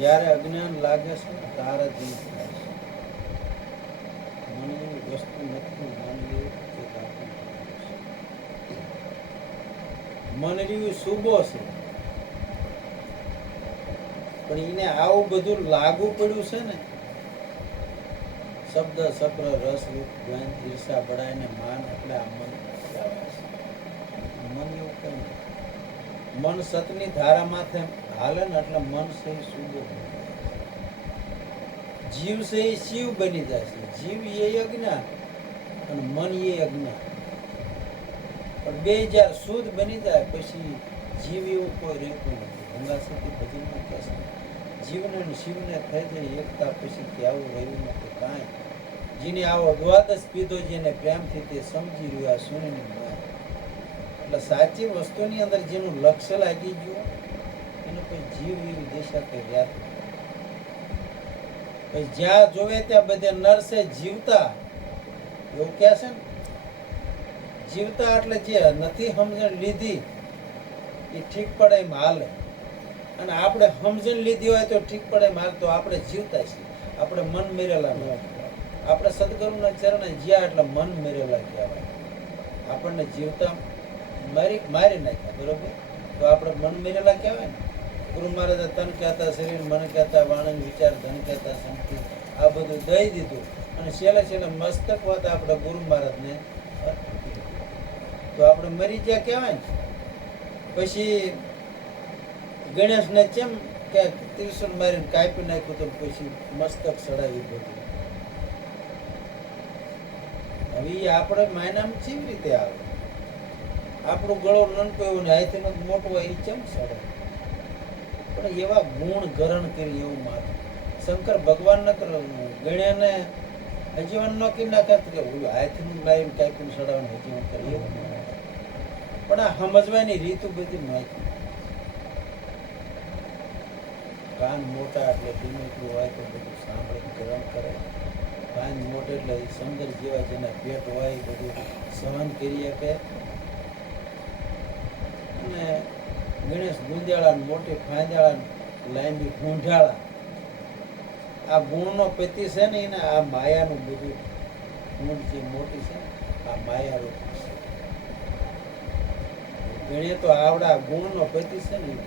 જ્યારે અજ્ઞાન લાગે છે ત્યારે જ એવું થાય છે. મન એવી વસ્તુ નથી, મન એવું ચેતાતું છે. મન એવી શુભો છે, પણ એને આવું બધું લાગુ પડ્યું છે ને, શબ્દ સપ્ર રસ રૂપ દ્વૈત ઈર્ષા બડાય ને માન, એટલે આ મન આવે છે. મન એવું કઈ નથી. મન સતની ધારામાંથી હાલે ને એટલે મન છે એ શુભો બની જાય છે. જીવ છે એ શિવ બની જાય છે. જીવ એ અજ્ઞાન અને મન એ અજ્ઞાન. પણ બે જ્યારે શુદ્ધ બની જાય પછી જીવ એવું કોઈ રહેતું નથી. ગંગાસતી ભજનમાં કહે છે જીવને અને શિવને થઈ જાય એકતા, પછી ક્યાવું રહ્યું નથી કાંઈ. જેને આવો દ્વાદ જ પીધો, જેને પ્રેમથી તે સમજી રહ્યો આ સુનીની માય. એટલે સાચી વસ્તુની અંદર જેનું લક્ષ્ય લાગી ગયું એનો કોઈ જીવ એવી દિશા કઈ રહ્યા. પછી જ્યાં જોવે ત્યાં બધે નરસે જીવતા એવું કહે છે ને. જીવતા એટલે જે નથી સમજણ લીધી એ ઠીક પડે એમ હાલે, અને આપણે સમજણ લીધી હોય તો ઠીક પડે એમ હાલ, તો આપણે જીવતા છીએ. આપણે મન મેરેલા ન, આપણે સદગુરુના ચરણે જ્યાં એટલે મન મેરેલા કહેવાય. આપણને જીવતા મારી નાખ્યા, બરોબર, તો આપણે મન મેરેલા કહેવાય ને. ગુરુ મહારાજે તન કહેતા શરીર, મન કહેતા વાણંદ, વિચાર, ધન કહેતા શક્તિ, આ બધું દઈ દીધું અને છેલ્લે છેલ્લે મસ્તક વાત આપણે ગુરુ મહારાજને તો આપણે મરી ગયા કહેવાય ને. પછી ગણેશને કેમ કે ત્રિશુલ મારીને કાપી નાખ્યું તો પછી મસ્તક સડાવી બધું. હવે આપણે માયનામાં કેવી રીતે આવે? આપણું ગળો નનકો એવું ને હાથીનો મોટો હોય એ કેમ સડે? પણ એવા ગુણ ગરણ કરી એવું માથું શંકર ભગવાન ન કરે. ગણ્યાને હજીવન ન કરી નાખે કે હાથીનું લાવીને કાપીને સડાવવાનું હજીવન કરે એવું. પણ આ સમજવાની રીત બધી માહિતી. કાન મોટા એટલે ધીમેકલું હોય તો બધું સાંભળીને ગ્રહણ કરે. કાન મોટે એટલે સમદર જેવા જેના પેટ હોય બધું સહન કરી શકે. અને ગણેશ ગુંજાળા, મોટી ફાંજાળા, લાંબી ગુંઢાળા, આ ગુણનો પતિ છે ને એને આ માયાનું બધું ગુણ જે મોટી છે આ માયા રૂપ છે. ગણીએ તો આવડા ગુણનો પતિ છે ને એ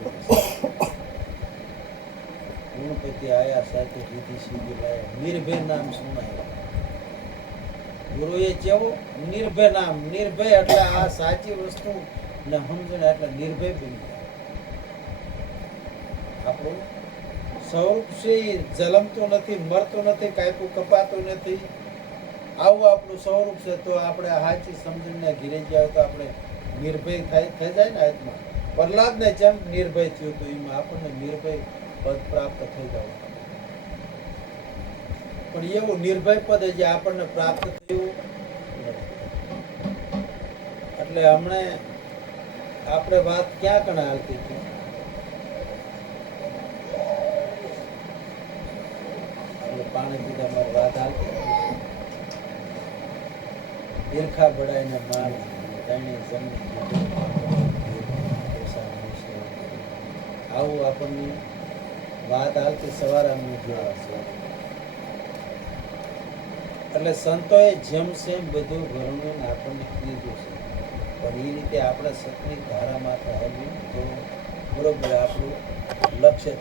ગુણપતિ આયા સાથે રીધી સીધી લાયા. નિર્ભય નામ સુનાય. ગુરુએ કેવું નિર્ભય નામ. નિર્ભય એટલે આ સાચી વસ્તુ ને સમજણ એટલે નિર્ભય બની જાય. આપણું સ્વરૂપ છે એ જલમતું નથી, મરતું નથી, કાપ્યું કપાતું નથી. આવું આપણું સ્વરૂપ છે. તો આપણે સાચી સમજણને ઘીરે જાય તો આપણે નિર્ભય થઈ જાય ને આત્મા. પ્રહલાદને જેમ નિર્ભય થયું હતું એમાં આપણને નિર્ભય પદ પ્રાપ્ત થઈ જવું. પણ એવું નિર્ભય પદ જે આપણને પ્રાપ્ત થયું એટલે હમણે આપણે વાત ક્યાં કણે હાલતી હતી? એટલે પાણી પીધા મારી વાત હાલતી ઈર્ખા બડાઈને માર તણે જમીન આવું આપણને વાત હાલતી સવારે એટલે સંતોએ જેમ સેમ બધું વર્ણન આપણને કીધું છે. પણ એ રીતે આપણે સતની ધારામાં હલવું તો બરોબર આપણું લક્ષ્ય